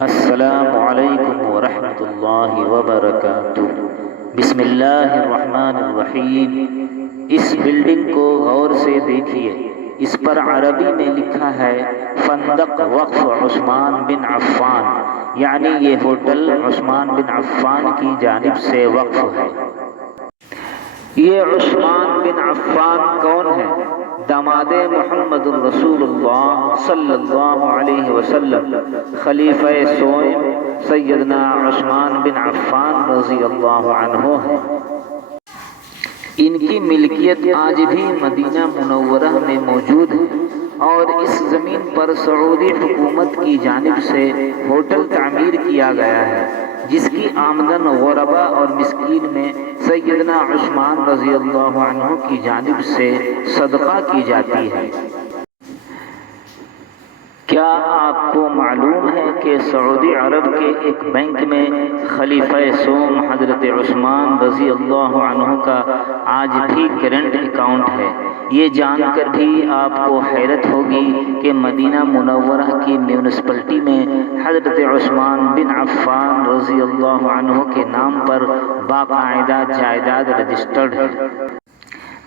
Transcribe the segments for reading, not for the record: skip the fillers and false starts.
السلام علیکم ورحمۃ اللہ وبرکاتہ۔ بسم اللہ الرحمن الرحیم۔ اس بلڈنگ کو غور سے دیکھیے، اس پر عربی میں لکھا ہے فندق وقف عثمان بن عفان، یعنی یہ ہوٹل عثمان بن عفان کی جانب سے وقف ہے۔ یہ عثمان بن عفان کون ہے؟ داماد محمد رسول اللہ صلی اللہ علیہ وسلم، خلیفہ سوئم سیدنا عثمان بن عفان رضی اللہ عنہ ہے۔ ان کی ملکیت آج بھی مدینہ منورہ میں موجود ہے، اور اس زمین پر سعودی حکومت کی جانب سے ہوٹل تعمیر کیا گیا ہے، جس کی آمدن غربا اور مسکین میں سیدنا عثمان رضی اللہ عنہ کی جانب سے صدقہ کی جاتی ہے۔ کیا آپ کو معلوم ہے کہ سعودی عرب کے ایک بینک میں خلیفہ سوم حضرت عثمان رضی اللہ عنہ کا آج بھی کرنٹ اکاؤنٹ ہے؟ یہ جان کر بھی آپ کو حیرت ہوگی کہ مدینہ منورہ کی میونسپلٹی میں حضرت عثمان بن عفان رضی اللہ عنہ کے نام پر باقاعدہ جائیداد رجسٹرڈ ہے۔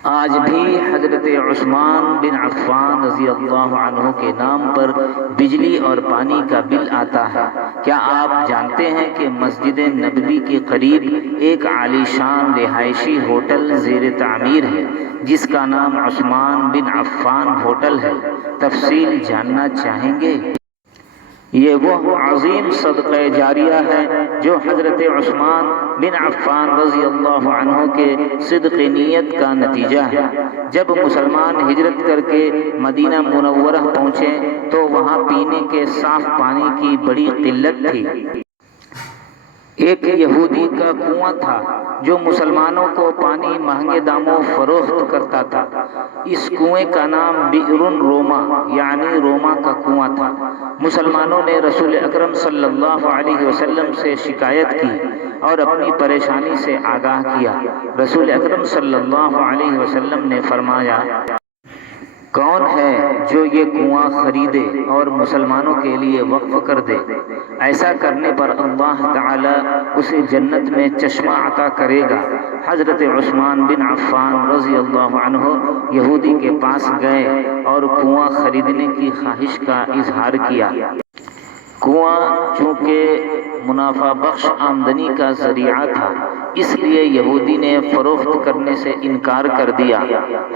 آج بھی حضرت عثمان بن عفان رضی اللہ عنہ کے نام پر بجلی اور پانی کا بل آتا ہے۔ کیا آپ جانتے ہیں کہ مسجد نبوی کے قریب ایک عالیشان رہائشی ہوٹل زیر تعمیر ہے، جس کا نام عثمان بن عفان ہوٹل ہے؟ تفصیل جاننا چاہیں گے؟ یہ وہ عظیم صدقہ جاریہ ہے جو حضرت عثمان بن عفان رضی اللہ عنہ کے صدق نیت کا نتیجہ ہے۔ جب مسلمان ہجرت کر کے مدینہ منورہ پہنچے تو وہاں پینے کے صاف پانی کی بڑی قلت تھی۔ ایک یہودی کا کنواں تھا جو مسلمانوں کو پانی مہنگے داموں فروخت کرتا تھا۔ اس کنویں کا نام بئر روما یعنی روما کا کنواں تھا۔ مسلمانوں نے رسول اکرم صلی اللہ علیہ وسلم سے شکایت کی اور اپنی پریشانی سے آگاہ کیا۔ رسول اکرم صلی اللہ علیہ وسلم نے فرمایا، کون ہے جو یہ کنواں خریدے اور مسلمانوں کے لیے وقف کر دے؟ ایسا کرنے پر اللہ تعالی اسے جنت میں چشمہ عطا کرے گا۔ حضرت عثمان بن عفان رضی اللہ عنہ یہودی کے پاس گئے اور کنواں خریدنے کی خواہش کا اظہار کیا۔ کنواں چونکہ منافع بخش آمدنی کا ذریعہ تھا، اس لیے یہودی نے فروخت کرنے سے انکار کر دیا۔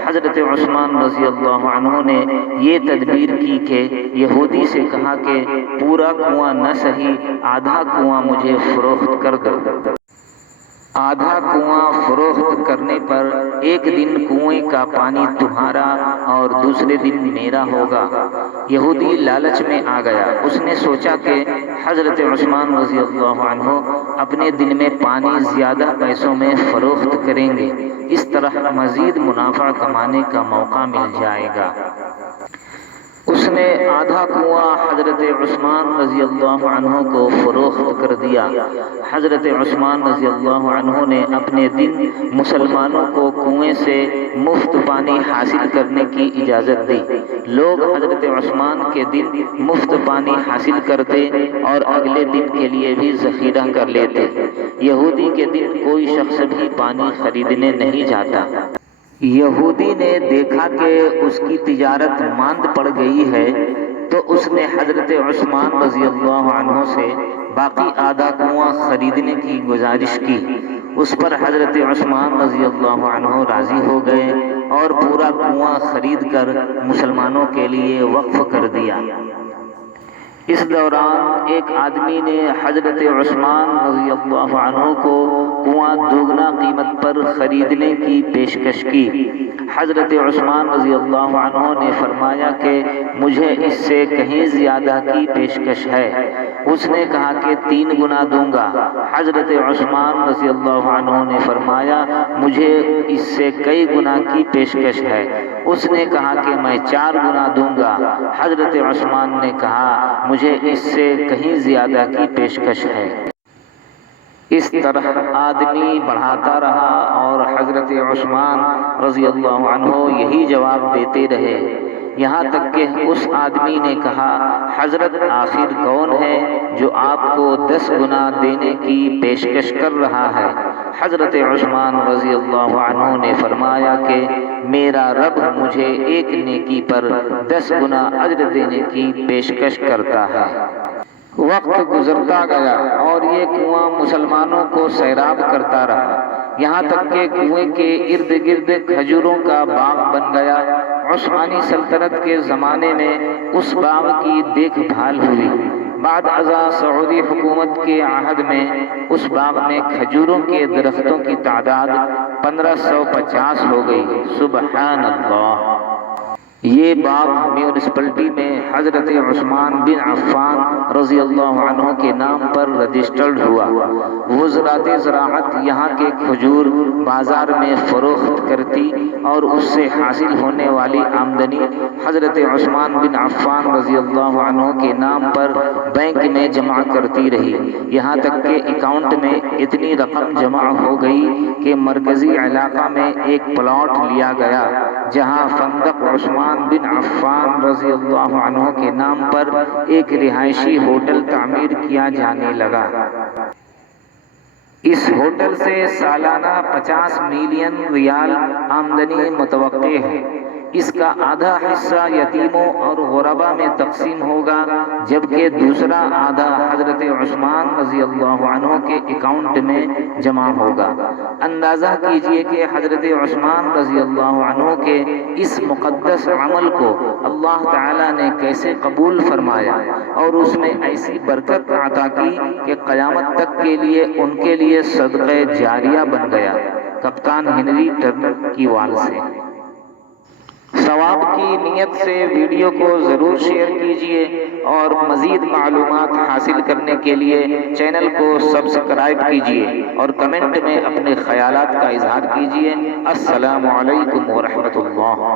حضرت عثمان رضی اللہ عنہ نے یہ تدبیر کی کہ یہودی سے کہا کہ پورا کنواں نہ سہی، آدھا کنواں مجھے فروخت کر دو۔ آدھا کنواں فروخت کرنے پر ایک دن کنویں کا پانی تمہارا اور دوسرے دن میرا ہوگا۔ یہودی لالچ میں آ گیا۔ اس نے سوچا کہ حضرت عثمان رضی اللہ عنہ اپنے دن میں پانی زیادہ پیسوں میں فروخت کریں گے، اس طرح مزید منافع کمانے کا موقع مل جائے گا۔ اس نے آدھا کنواں حضرت عثمان رضی اللہ عنہ کو فروخت کر دیا۔ حضرت عثمان رضی اللہ عنہ نے اپنے دن مسلمانوں کو کنویں سے مفت پانی حاصل کرنے کی اجازت دی۔ لوگ حضرت عثمان کے دن مفت پانی حاصل کرتے اور اگلے دن کے لیے بھی ذخیرہ کر لیتے۔ یہودی کے دن کوئی شخص بھی پانی خریدنے نہیں جاتا۔ یہودی نے دیکھا کہ اس کی تجارت ماند پڑ گئی ہے تو اس نے حضرت عثمان رضی اللہ عنہ سے باقی آدھا کنواں خریدنے کی گزارش کی۔ اس پر حضرت عثمان رضی اللہ عنہ راضی ہو گئے اور پورا کنواں خرید کر مسلمانوں کے لیے وقف کر دیا۔ اس دوران ایک آدمی نے حضرت عثمان رضی اللہ عنہ کو کنواں دوگنا قیمت پر خریدنے کی پیشکش کی۔ حضرت عثمان رضی اللہ عنہ نے فرمایا کہ مجھے اس سے کہیں زیادہ کی پیشکش ہے۔ اس نے کہا کہ 3 گنا دوں گا۔ حضرت عثمان رضی اللہ عنہ نے فرمایا مجھے اس سے کئی گنا کی پیشکش ہے۔ اس نے کہا کہ میں 4 گنا دوں گا۔ حضرت عثمان نے کہا مجھے اس سے کہیں زیادہ کی پیشکش ہے۔ اس طرح آدمی بڑھاتا رہا اور حضرت عثمان رضی اللہ عنہ یہی جواب دیتے رہے۔ یہاں تک کہ اس آدمی نے کہا حضرت آخر کون ہے جو آپ کو 10 گنا دینے کی پیشکش کر رہا ہے؟ حضرت عثمان رضی اللہ عنہ نے فرمایا کہ میرا رب مجھے ایک نیکی پر 10 گنا اجر دینے کی پیشکش کرتا ہے۔ وقت گزرتا گیا اور یہ کنواں مسلمانوں کو سیراب کرتا رہا، یہاں تک کہ کنویں کے ارد گرد کھجوروں کا باغ بن گیا۔ عثمانی سلطنت کے زمانے میں اس باغ کی دیکھ بھال ہوئی۔ بعد ازاں سعودی حکومت کے عہد میں اس باغ میں کھجوروں کے درختوں کی تعداد 1550 ہو گئی۔ سبحان اللہ! یہ باغ میونسپلٹی میں حضرت عثمان بن عفان رضی اللہ عنہ کے نام پر رجسٹرڈ ہوا۔ وزارت زراعت یہاں کے کھجور بازار میں فروخت کرتی اور اس سے حاصل ہونے والی آمدنی حضرت عثمان بن عفان رضی اللہ عنہ کے نام پر بینک میں جمع کرتی رہی، یہاں تک کہ اکاؤنٹ میں اتنی رقم جمع ہو گئی کہ مرکزی علاقہ میں ایک پلاٹ لیا گیا جہاں فندق عثمان بن عفان رضی اللہ عنہ کے نام پر ایک رہائشی ہوٹل تعمیر کیا جانے لگا۔ اس ہوٹل سے سالانہ 50 ملین ریال آمدنی متوقع ہے۔ اس کا آدھا حصہ یتیموں اور غربا میں تقسیم ہوگا، جبکہ دوسرا آدھا حضرت عثمان رضی اللہ عنہ کے اکاؤنٹ میں جمع ہوگا۔ اندازہ کیجئے کہ حضرت عثمان رضی اللہ عنہ کے اس مقدس عمل کو اللہ تعالیٰ نے کیسے قبول فرمایا اور اس میں ایسی برکت عطا کی کہ قیامت تک کے لیے ان کے لیے صدقہ جاریہ بن گیا۔ کپتان ہنری ٹرنر کی وال سے۔ ثواب کی نیت سے ویڈیو کو ضرور شیئر کیجئے اور مزید معلومات حاصل کرنے کے لیے چینل کو سبسکرائب کیجئے اور کمنٹ میں اپنے خیالات کا اظہار کیجئے۔ السلام علیکم ورحمۃ اللہ۔